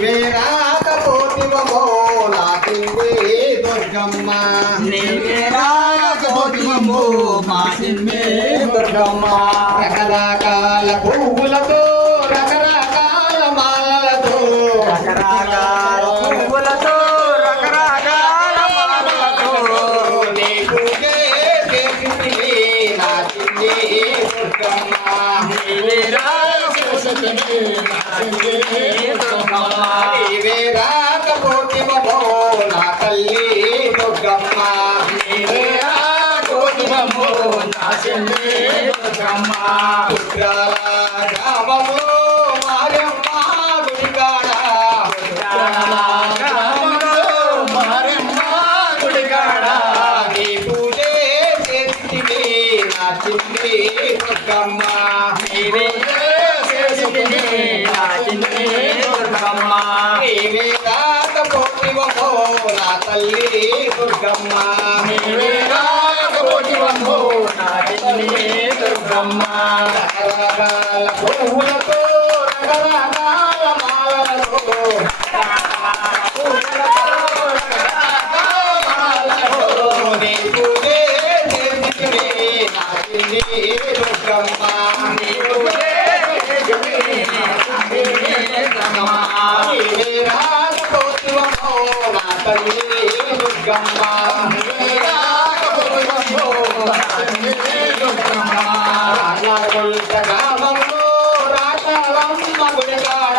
నీవే రాకపోతివమో నాకిందే దుర్గమ్మ నీవే రాకపోతివమో మాకిందే దుర్గమ్మ రకరకాల పువ్వులతో రకరకాల మాలలతో రకరకాల పువ్వులతో రకరకాల మాలలతో నీ పూజే చేసింది నాకిందే దుర్గమ్మ నీవే రాకపోతివమో నాకిందే దుర్గమ్మ నీవే రాకపోతివమో నా తల్లి దుర్గమ్మ నీవే రాకపోతివమో నాకిందే దుర్గమ్మ ఉగ్రాల గ్రామంలో మారమ్మ గుడికాడ నీ పూజే చేసింది నా చిన్ని దుర్గమ్మ నీవే రాకపోతివమో నా తల్లి దుర్గమ్మ రకరకాల పువ్వులతో రకరకాల మాలలతో నీ పూజే చేసింది నా చిన్ని దుర్గమ్మ నీవే రాకపోతివమో నా తల్లి దుర్గమ్మ రాజగుంట గ్రామంలో రాజాలమ్మ గుడికాడ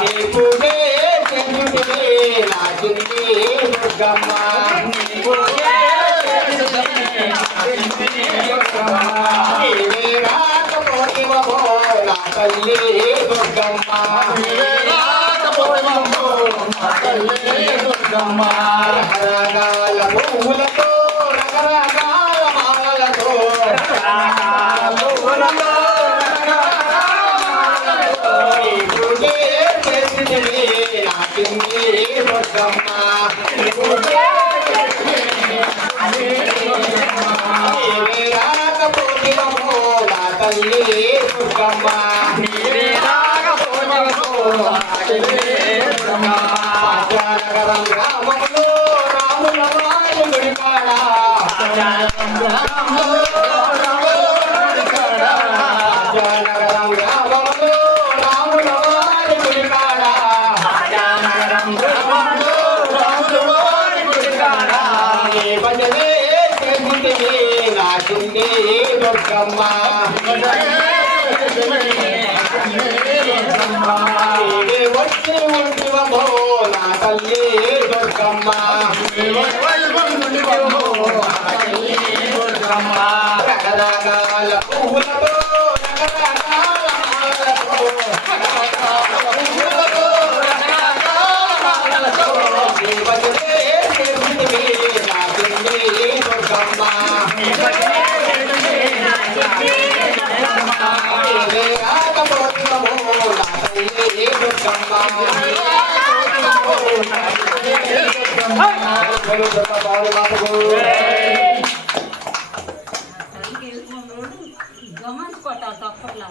నీ పూజే చేసింది నా చిన్ని దుర్గమ్మ నీవే రాకపోతివమో నా తల్లి దుర్గమ్మ రకరకాల పువ్వులతో రకరకాల మాలలతో నీ పూజే చేసింది నా చిన్ని దుర్గమ్మ నీవే రాకపోతివమో నా తల్లి దుర్గమ్మ రాజానగరం గ్రామంలో రాముల వారి గుడికాడ రాజానగరం గ్రామంలో రాముల వారి గుడికాడ నీ భజనే చేసింది నా చిన్ని దుర్గమ్మ నీవే వచ్చి ఉంటివమో నా తల్లి దుర్గమ్మ రకరకాల పువ్వులతో రకరకాల మాలలతో నీ భజనే చేసింది నా చిన్ని దుర్గమ్మ నీవే రాకపోతివమో నా తల్లి దుర్గమ్మ గమనించుకోవటం తప్పట్లా